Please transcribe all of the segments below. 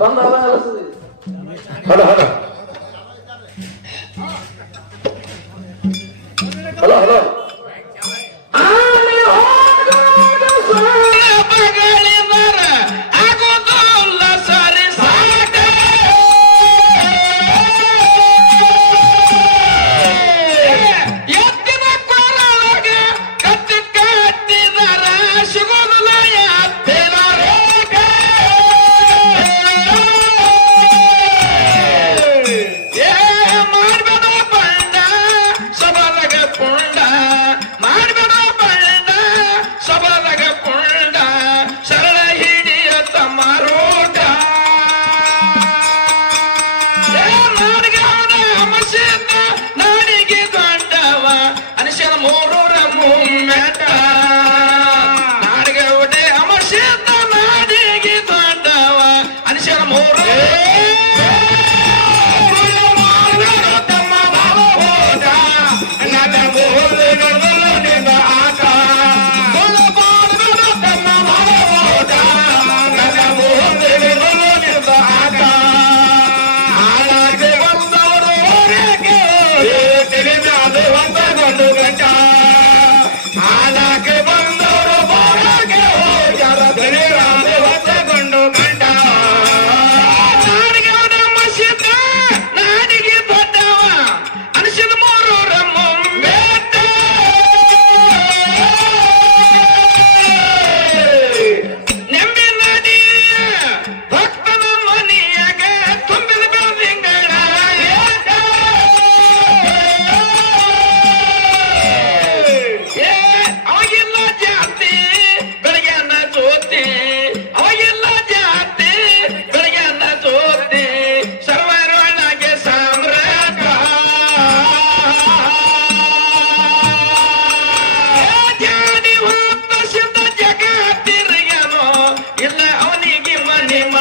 ಬಂದ hello hello. Hello hello.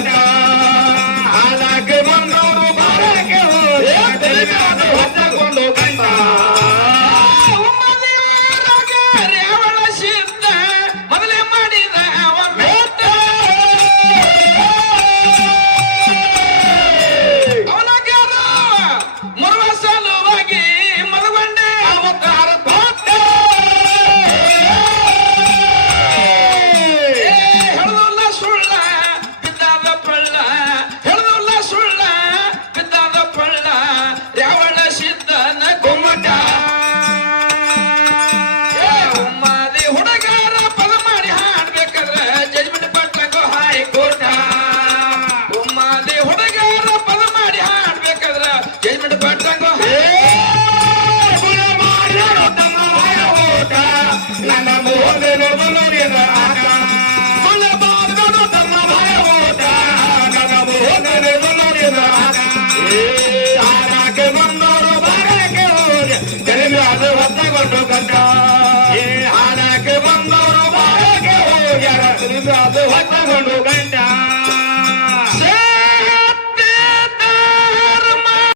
ಸದಾ